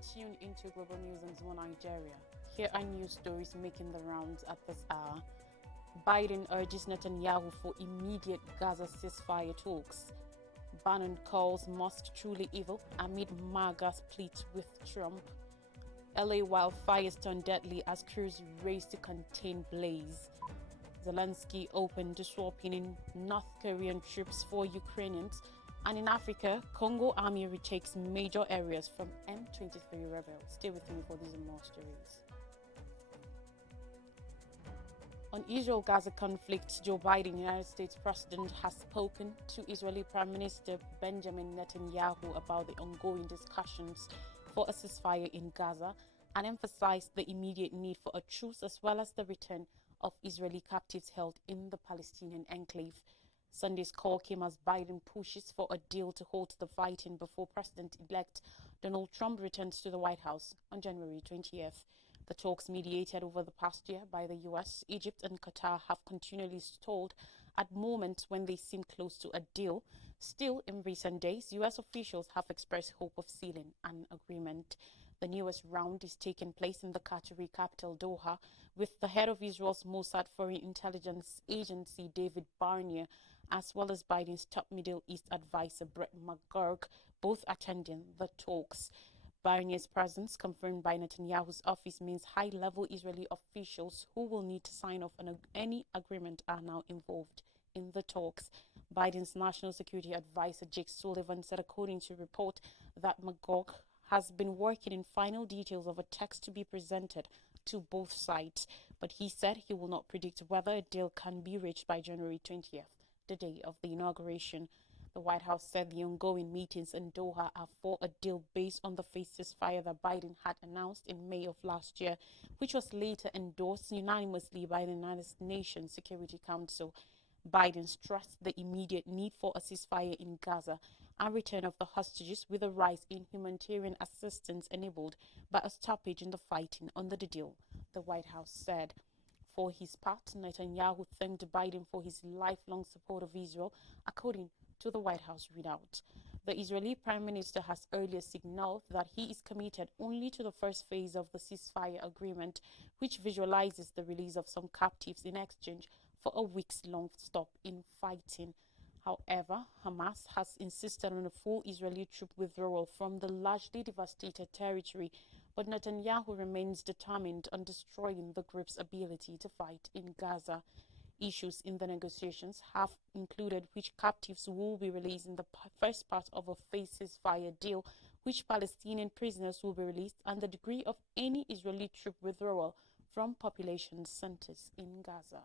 Tune into Global News and Zone Nigeria. Here are news stories making the rounds at this hour. Biden urges Netanyahu for immediate Gaza ceasefire talks. Bannon calls Musk truly evil amid MAGA's pleas with Trump. LA wildfires turn deadly as crews race to contain blaze. Zelensky opened to swapping in North Korean troops for Ukrainians. And in Africa, Congo army retakes major areas from M23 rebels. Stay with me for these and more stories. On Israel-Gaza conflict, Joe Biden, United States President, has spoken to Israeli Prime Minister Benjamin Netanyahu about the ongoing discussions for a ceasefire in Gaza and emphasized the immediate need for a truce as well as the return of Israeli captives held in the Palestinian enclave. Sunday's call came as Biden pushes for a deal to halt the fighting before President-elect Donald Trump returns to the White House on January 20th. The talks, mediated over the past year by the US, Egypt and Qatar, have continually stalled at moments when they seem close to a deal. Still, in recent days, US officials have expressed hope of sealing an agreement. The newest round is taking place in the Qatari capital, Doha, with the head of Israel's Mossad Foreign Intelligence Agency, David Barnea, as well as Biden's top Middle East advisor, Brett McGurk, both attending the talks. Barnia's presence, confirmed by Netanyahu's office, means high-level Israeli officials who will need to sign off on any agreement are now involved in the talks. Biden's national security advisor, Jake Sullivan, said, according to report, that McGurk has been working in final details of a text to be presented to both sides, but he said he will not predict whether a deal can be reached by January 20th, the day of the inauguration. The White House said the ongoing meetings in Doha are for a deal based on the phased ceasefire that Biden had announced in May of last year, which was later endorsed unanimously by the United Nations Security Council. Biden stressed the immediate need for a ceasefire in Gaza and return of the hostages, with a rise in humanitarian assistance enabled by a stoppage in the fighting under the deal, the White House said. For his part, Netanyahu thanked Biden for his lifelong support of Israel, according to the White House readout. The Israeli Prime Minister has earlier signaled that he is committed only to the first phase of the ceasefire agreement, which visualizes the release of some captives in exchange for a weeks-long stop in fighting. However, Hamas has insisted on a full Israeli troop withdrawal from the largely devastated territory, but Netanyahu remains determined on destroying the group's ability to fight in Gaza. Issues in the negotiations have included which captives will be released in the first part of a phased ceasefire deal, which Palestinian prisoners will be released, and the degree of any Israeli troop withdrawal from population centers in Gaza.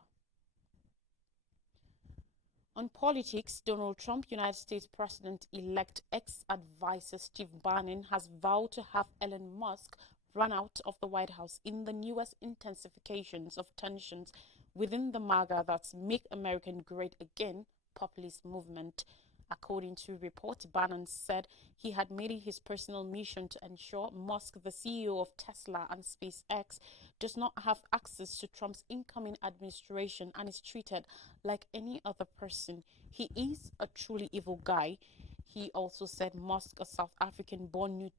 On politics, Donald Trump, United States President-elect ex-advisor Steve Bannon has vowed to have Elon Musk run out of the White House in the newest intensifications of tensions within the MAGA, that's Make America Great Again populist movement. According to reports, Bannon said he had made it his personal mission to ensure Musk, the CEO of Tesla and SpaceX, does not have access to Trump's incoming administration and is treated like any other person. He is a truly evil guy. He also said Musk, a South African-born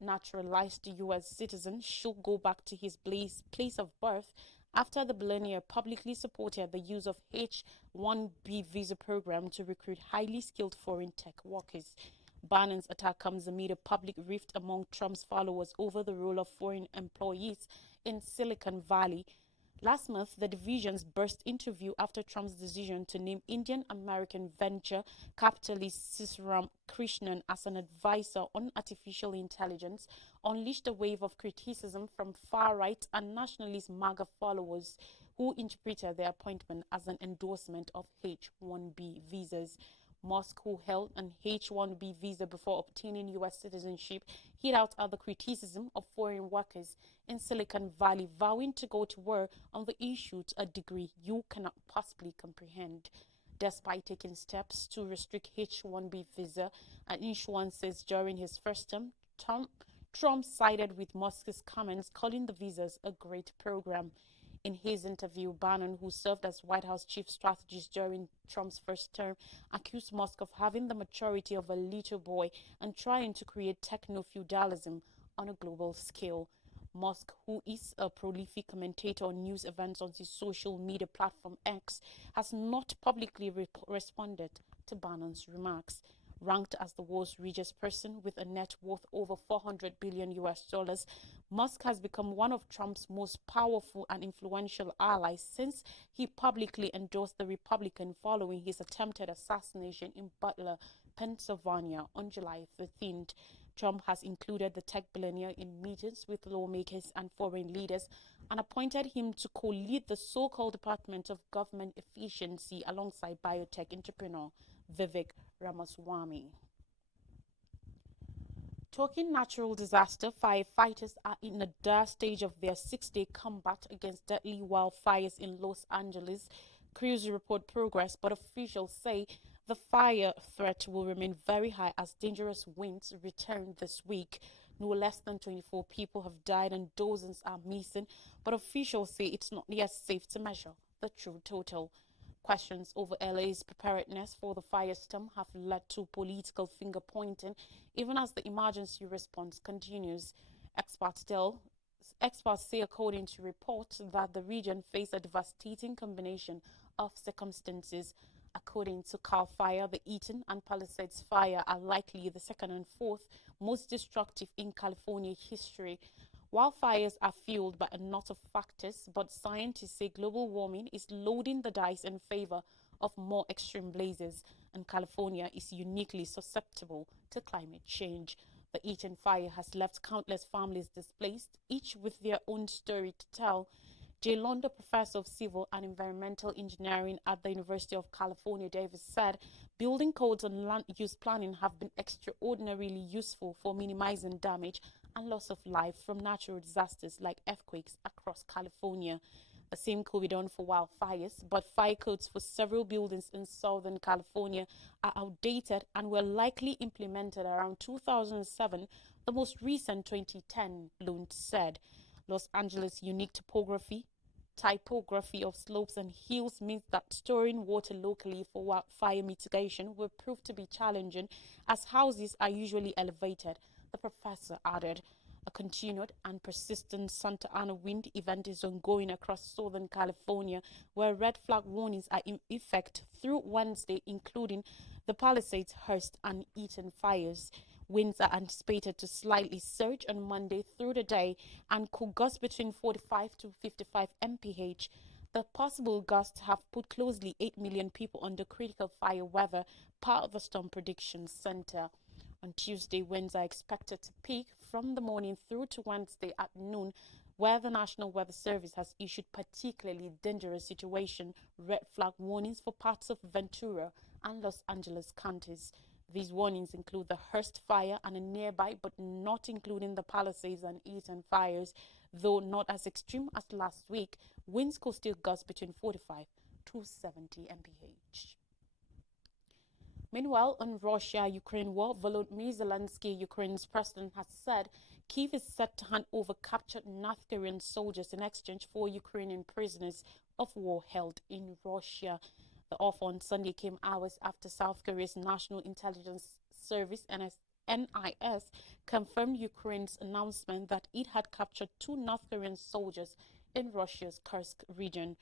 naturalized US citizen, should go back to his place of birth after the billionaire publicly supported the use of H-1B visa program to recruit highly skilled foreign tech workers. Bannon's attack comes amid a public rift among Trump's followers over the role of foreign employees in Silicon Valley. Last month, the divisions burst into view after Trump's decision to name Indian-American venture capitalist Sriram Krishnan as an advisor on artificial intelligence unleashed a wave of criticism from far-right and nationalist MAGA followers who interpreted their appointment as an endorsement of H-1B visas. Musk, who held an H-1B visa before obtaining U.S. citizenship, hit out at the criticism of foreign workers in Silicon Valley, vowing to go to war on the issue to a degree you cannot possibly comprehend. Despite taking steps to restrict H-1B visa and issuances during his first term, Trump sided with Musk's comments, calling the visas a great program. In his interview, Bannon, who served as White House chief strategist during Trump's first term, accused Musk of having the maturity of a little boy and trying to create techno-feudalism on a global scale. Musk, who is a prolific commentator on news events on his social media platform X, has not publicly responded to Bannon's remarks. Ranked as the world's richest person with a net worth over 400 billion US dollars, Musk has become one of Trump's most powerful and influential allies since he publicly endorsed the Republican following his attempted assassination in Butler, Pennsylvania on July 13th. Trump has included the tech billionaire in meetings with lawmakers and foreign leaders and appointed him to co-lead the so-called Department of Government Efficiency alongside biotech entrepreneur Vivek Ramaswamy. Talking natural disaster, firefighters are in a dire stage of their six-day combat against deadly wildfires in Los Angeles. Crews report progress, but officials say the fire threat will remain very high as dangerous winds return this week. No less than 24 people have died and dozens are missing, but officials say it's not yet safe to measure the true total. Questions over LA's preparedness for the firestorm have led to political finger pointing, even as the emergency response continues. Experts say, according to reports, that the region faced a devastating combination of circumstances. According to CAL FIRE, the Eaton and Palisades fire are likely the second and fourth most destructive in California history. Wildfires are fueled by a lot of factors, but scientists say global warming is loading the dice in favor of more extreme blazes, and California is uniquely susceptible to climate change. The Eaton fire has left countless families displaced, each with their own story to tell. Jay Londo, professor of civil and environmental engineering at the University of California, Davis, said building codes and land use planning have been extraordinarily useful for minimizing damage and loss of life from natural disasters like earthquakes across California. The same could be done for wildfires, but fire codes for several buildings in Southern California are outdated and were likely implemented around 2007, the most recent 2010, Lund said. Los Angeles' unique typography of slopes and hills means that storing water locally for fire mitigation will prove to be challenging as houses are usually elevated, the professor added. A continued and persistent Santa Ana wind event is ongoing across Southern California, where red flag warnings are in effect through Wednesday, including the Palisades, Hearst, and Eaton fires. Winds are anticipated to slightly surge on Monday through the day and could gust between 45 to 55 mph. The possible gusts have put closely 8 million people under critical fire weather, part of the Storm Prediction Center. On Tuesday, winds are expected to peak from the morning through to Wednesday at noon, where the National Weather Service has issued particularly dangerous situation red flag warnings for parts of Ventura and Los Angeles counties. These warnings include the Hearst fire and a nearby, but not including the Palisades and Eaton fires. Though not as extreme as last week, winds could still gust between 45 to 70 mph. Meanwhile, on Russia-Ukraine war, Volodymyr Zelensky, Ukraine's president, has said Kyiv is set to hand over captured North Korean soldiers in exchange for Ukrainian prisoners of war held in Russia. The offer on Sunday came hours after South Korea's National Intelligence Service, NIS, confirmed Ukraine's announcement that it had captured 2 North Korean soldiers in Russia's Kursk region.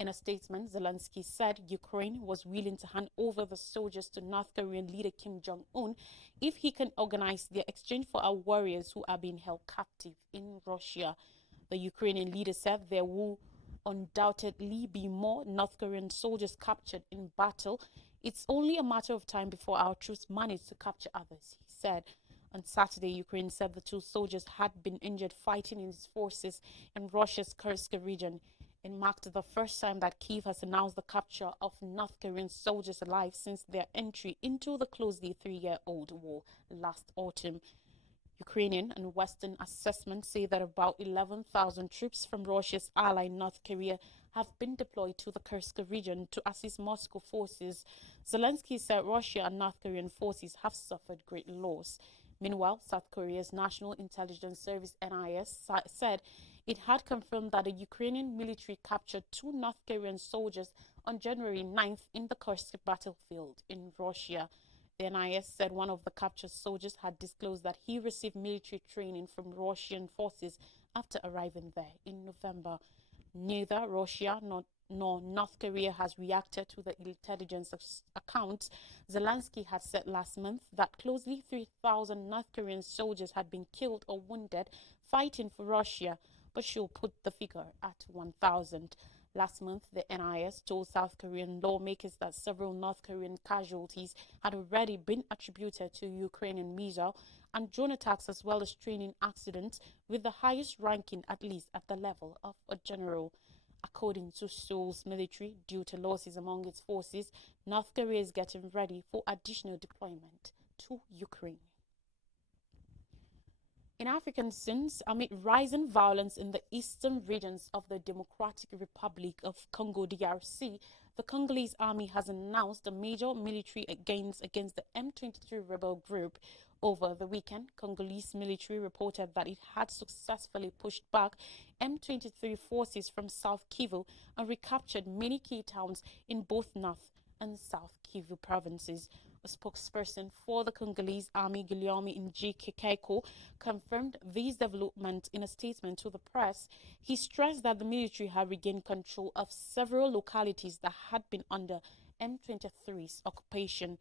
In a statement, Zelensky said Ukraine was willing to hand over the soldiers to North Korean leader Kim Jong-un if he can organize their exchange for our warriors who are being held captive in Russia. The Ukrainian leader said there will undoubtedly be more North Korean soldiers captured in battle. It's only a matter of time before our troops manage to capture others, he said. On Saturday, Ukraine said the 2 soldiers had been injured fighting in its forces in Russia's Kursk region. It marked the first time that Kyiv has announced the capture of North Korean soldiers alive since their entry into the closely 3-year-old war last autumn. Ukrainian and Western assessments say that about 11,000 troops from Russia's ally North Korea have been deployed to the Kursk region to assist Moscow forces. Zelensky said Russia and North Korean forces have suffered great loss. Meanwhile, South Korea's National Intelligence Service NIS said it had confirmed that the Ukrainian military captured 2 North Korean soldiers on January 9th in the Kursk battlefield in Russia. The NIS said one of the captured soldiers had disclosed that he received military training from Russian forces after arriving there in November. Neither Russia nor North Korea has reacted to the intelligence accounts. Zelensky had said last month that closely 3,000 North Korean soldiers had been killed or wounded fighting for Russia, but she'll put the figure at 1,000. Last month, the NIS told South Korean lawmakers that several North Korean casualties had already been attributed to Ukrainian missile and drone attacks, as well as training accidents, with the highest ranking at least at the level of a general. According to Seoul's military, due to losses among its forces, North Korea is getting ready for additional deployment to Ukraine. In African scenes, amid rising violence in the eastern regions of the Democratic Republic of Congo DRC, the Congolese army has announced a major military against the M23 rebel group. Over the weekend, Congolese military reported that it had successfully pushed back M23 forces from South Kivu and recaptured many key towns in both North and South Kivu provinces. A spokesperson for the Congolese army, Guillaume Njike, confirmed these developments in a statement to the press. He stressed that the military had regained control of several localities that had been under M23's occupation.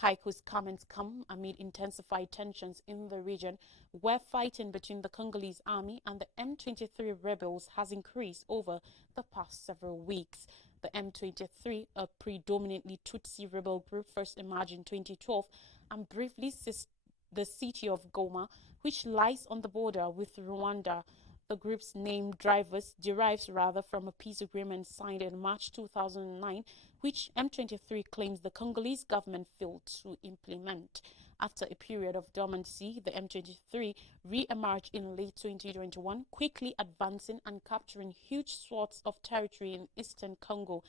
Kaiko's comments come amid intensified tensions in the region, where fighting between the Congolese army and the M23 rebels has increased over the past several weeks. The M23, a predominantly Tutsi rebel group, first emerged in 2012 and briefly seized the city of Goma, which lies on the border with Rwanda. The group's name derives from a peace agreement signed in March 2009, which M23 claims the Congolese government failed to implement. After a period of dormancy, the M23 re-emerged in late 2021, quickly advancing and capturing huge swaths of territory in eastern Congo.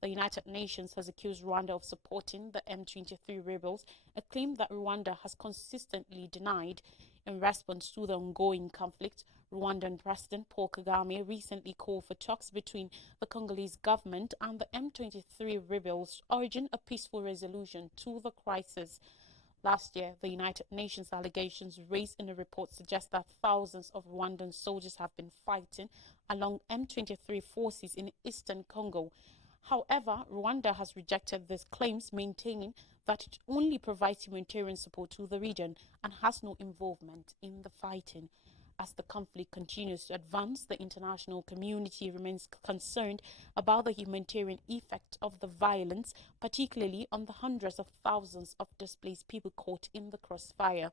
The United Nations has accused Rwanda of supporting the M23 rebels, a claim that Rwanda has consistently denied. In response to the ongoing conflict, Rwandan President Paul Kagame recently called for talks between the Congolese government and the M23 rebels, urging a peaceful resolution to the crisis. Last year, the United Nations allegations raised in a report suggest that thousands of Rwandan soldiers have been fighting along M23 forces in eastern Congo. However, Rwanda has rejected these claims, maintaining that it only provides humanitarian support to the region and has no involvement in the fighting. As the conflict continues to advance, the international community remains concerned about the humanitarian effect of the violence, particularly on the hundreds of thousands of displaced people caught in the crossfire.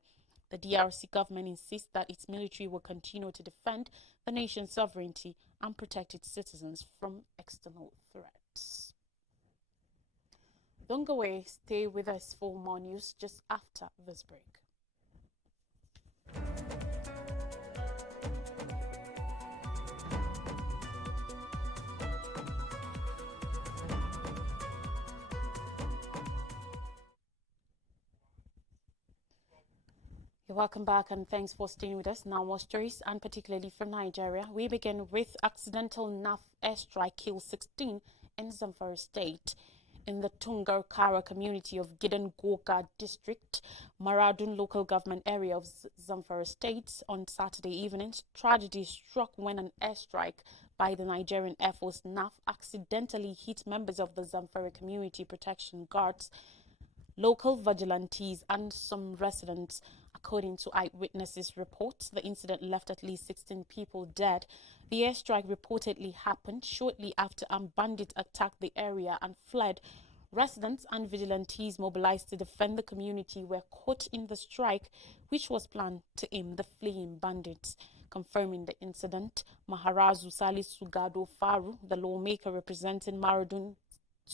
The DRC government insists that its military will continue to defend the nation's sovereignty and protect its citizens from external threats. Don't go away, stay with us for more news just after this break. Welcome back and thanks for staying with us. Now more stories, and particularly from Nigeria. We begin with accidental NAF airstrike kills 16 in Zamfara State. In the Tungar Kara community of Gidan Goga district, Maradun local government area of Zamfara State, on Saturday evening, tragedy struck when an airstrike by the Nigerian Air Force NAF accidentally hit members of the Zamfara Community Protection Guards, local vigilantes and some residents. According to eyewitnesses' reports, the incident left at least 16 people dead. The airstrike reportedly happened shortly after armed bandits attacked the area and fled. Residents and vigilantes mobilized to defend the community were caught in the strike, which was planned to aim the fleeing bandits. Confirming the incident, Maharazu Salisu Gado Faru, the lawmaker representing Maradun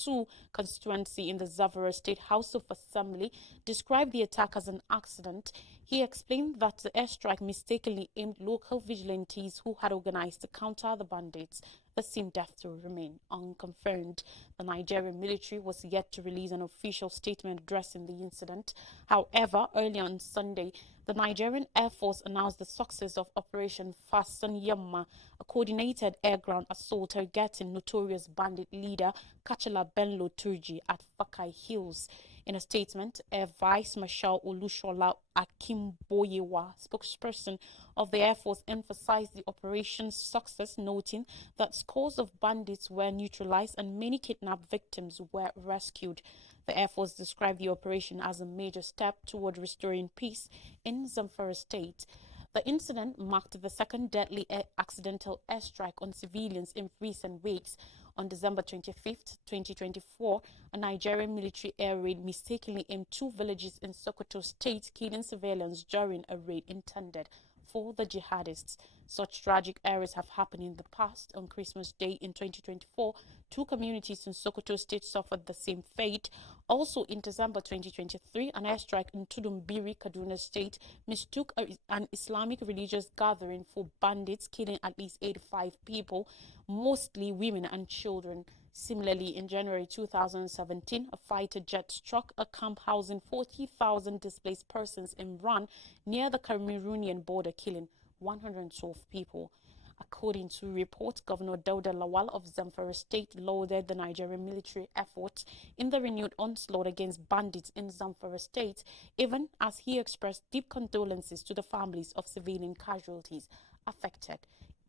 2 constituency in the Zamfara State House of Assembly, described the attack as an accident. He explained that the airstrike mistakenly aimed local vigilantes who had organized to counter the bandits. The same death toll remain unconfirmed. The Nigerian military was yet to release an official statement addressing the incident. However, early on Sunday, the Nigerian Air Force announced the success of Operation Fasten Yamma, a coordinated air-ground assault targeting notorious bandit leader Kachala Benlo Turji at Fakai Hills. In a statement, Air Vice Marshal Olushola Akimboyewa, spokesperson of the Air Force, emphasized the operation's success, noting that scores of bandits were neutralized and many kidnapped victims were rescued. The Air Force described the operation as a major step toward restoring peace in Zamfara State. The incident marked the second deadly accidental airstrike on civilians in recent weeks. On December 25, 2024, a Nigerian military air raid mistakenly aimed two villages in Sokoto State, killing civilians during a raid intended for the jihadists. Such tragic errors have happened in the past. On Christmas Day in 2024, two communities in Sokoto State suffered the same fate. Also in December 2023, an airstrike in Tudumbiri, Kaduna State, mistook an Islamic religious gathering for bandits, killing at least 85 people, mostly women and children. Similarly, in January 2017, a fighter jet struck a camp housing 40,000 displaced persons in Ran near the Cameroonian border, killing 112 people. According to reports, Governor Dauda Lawal of Zamfara State lauded the Nigerian military efforts in the renewed onslaught against bandits in Zamfara State, even as he expressed deep condolences to the families of civilian casualties affected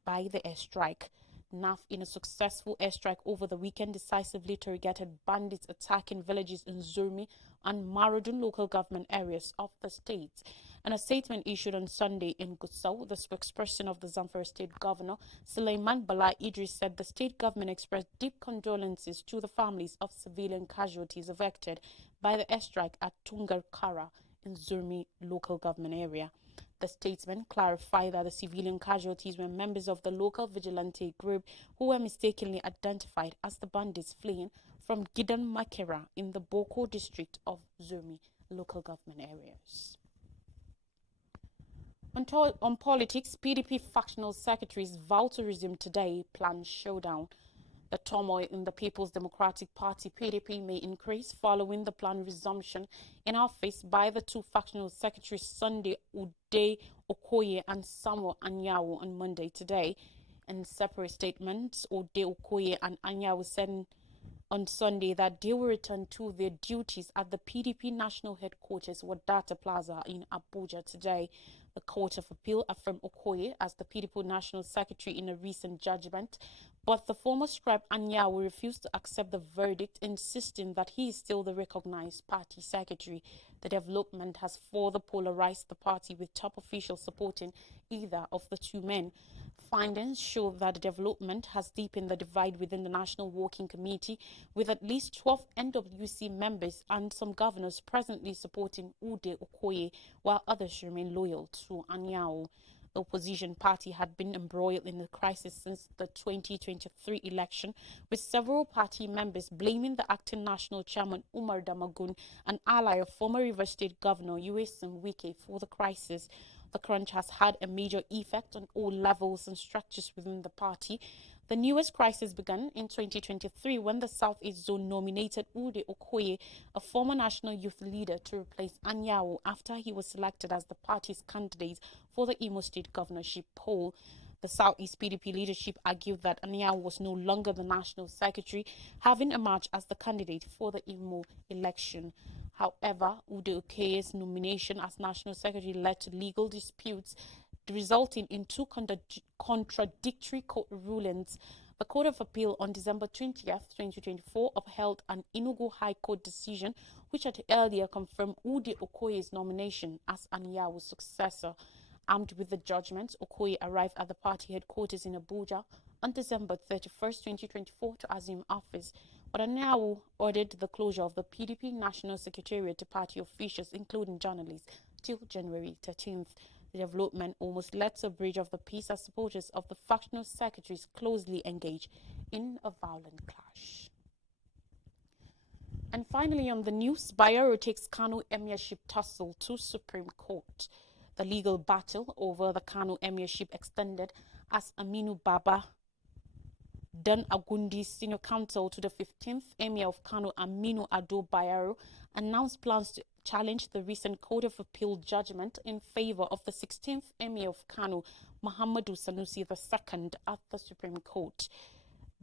by the airstrike. NAF, in a successful airstrike over the weekend, decisively targeted bandits attacking villages in Zurmi and Maradun local government areas of the state. In a statement issued on Sunday in Gusau, the spokesperson of the Zamfara State Governor, Suleiman Bala Idris, said the state government expressed deep condolences to the families of civilian casualties affected by the airstrike at Tungarkara in Zurmi local government area. The statement clarified that the civilian casualties were members of the local vigilante group who were mistakenly identified as the bandits fleeing from Gidan Makera in the Boko district of Zurmi local government areas. On politics, PDP factional secretaries vow to resume today planned showdown. The turmoil in the People's Democratic Party (PDP) may increase following the planned resumption in office by the two factional secretaries Sunday Ude Okoye and Samuel Anyanwu on Monday today. In separate statements, Ude Okoye and Anyanwu said on Sunday that they will return to their duties at the PDP national headquarters, Wadata Plaza in Abuja today. The Court of Appeal affirmed Okoye as the PDP National Secretary in a recent judgment, but the former scribe Anyanwu refused to accept the verdict, insisting that he is still the recognized party secretary. The development has further polarized the party, with top officials supporting either of the two men. Findings show that the development has deepened the divide within the National Working Committee, with at least 12 NWC members and some governors presently supporting Ude Okoye, while others remain loyal to Anyanwu. The opposition party had been embroiled in the crisis since the 2023 election, with several party members blaming the acting national chairman Umar Damagun, an ally of former Rivers State Governor Nyesom Wike, for the crisis. The crunch has had a major effect on all levels and structures within the party. The newest crisis began in 2023 when the Southeast Zone nominated Ude Okoye, a former national youth leader, to replace Anyanwu after he was selected as the party's candidate for the Imo State governorship poll. The Southeast PDP leadership argued that Anyanwu was no longer the national secretary, having emerged as the candidate for the Imo election. However, Ude Okoye's nomination as national secretary led to legal disputes, resulting in two contradictory court rulings. The Court of Appeal on December 20th, 2024 upheld an Enugu High Court decision which had earlier confirmed Ude Okoye's nomination as Anyawu's successor. Armed with the judgment, Okoye arrived at the party headquarters in Abuja on December 31st, 2024 to assume office, but Anyanwu ordered the closure of the PDP National Secretariat to party officials, including journalists, till January 13th. The development almost led to a breach of the peace as supporters of the factional secretaries closely engaged in a violent clash. And finally, on the news, Bayero takes Kano Emirship tussle to Supreme Court. The legal battle over the Kano Emirship extended as Aminu Baba Dan Agundi's senior counsel to the 15th Emir of Kano, Aminu Ado Bayero, announced plans to challenge the recent Court of Appeal judgment in favor of the 16th Emir of Kano, Muhammadu Sanusi II, at the Supreme Court.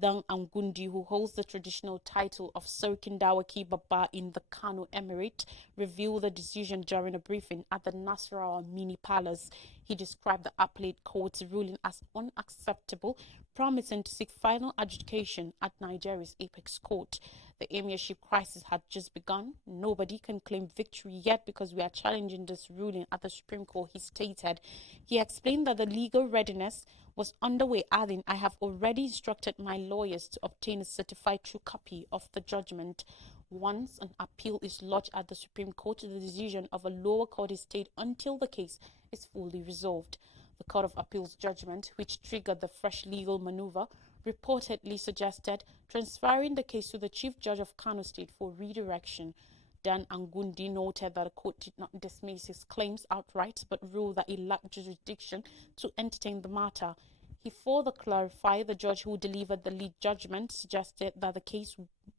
Dan Angundi, who holds the traditional title of Sarkin Dawaki Baba in the Kano Emirate, revealed the decision during a briefing at the Nasarawa Mini Palace. He described the appellate court's ruling as unacceptable, promising to seek final adjudication at Nigeria's apex court. The emirship crisis had just begun. Nobody can claim victory yet because we are challenging this ruling at the Supreme Court, he stated. He explained that the legal readiness was underway, adding, I have already instructed my lawyers to obtain a certified true copy of the judgment. Once an appeal is lodged at the Supreme Court, the decision of a lower court is stayed until the case is fully resolved. The Court of Appeal's judgment, which triggered the fresh legal maneuver, reportedly suggested transferring the case to the Chief Judge of Kano State for redirection. Dan Angundi noted that the court did not dismiss his claims outright, but ruled that it lacked jurisdiction to entertain the matter. He further clarified the judge who delivered the lead judgment suggested that the case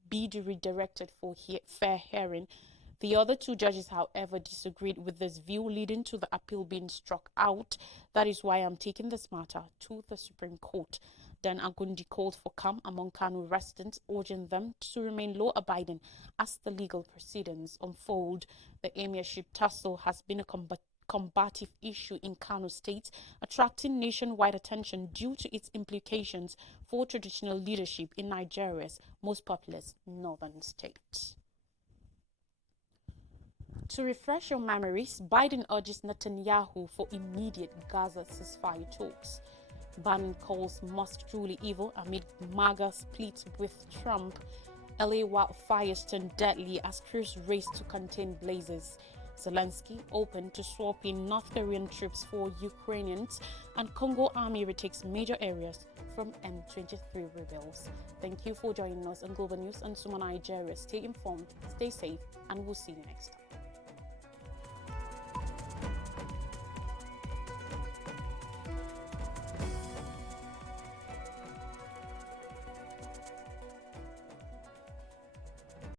be redirected for fair hearing. The other two judges, however, disagreed with this view, leading to the appeal being struck out. That is why I'm taking this matter to the Supreme Court. Dan Agundi called for calm among Kano residents, urging them to remain law-abiding as the legal proceedings unfold. The emirship tussle has been a combative issue in Kano State, attracting nationwide attention due to its implications for traditional leadership in Nigeria's most populous northern state. To refresh your memories, Biden urges Netanyahu for immediate Gaza ceasefire talks. Biden calls Musk truly evil amid MAGA split with Trump. LA wildfires turn deadly as crews race to contain blazes. Zelensky open to swap in North Korean troops for Ukrainians, and Congo army retakes major areas from M23 rebels. Thank you for joining us on Global News and Suma Nigeria. Stay informed, stay safe, and we'll see you next time.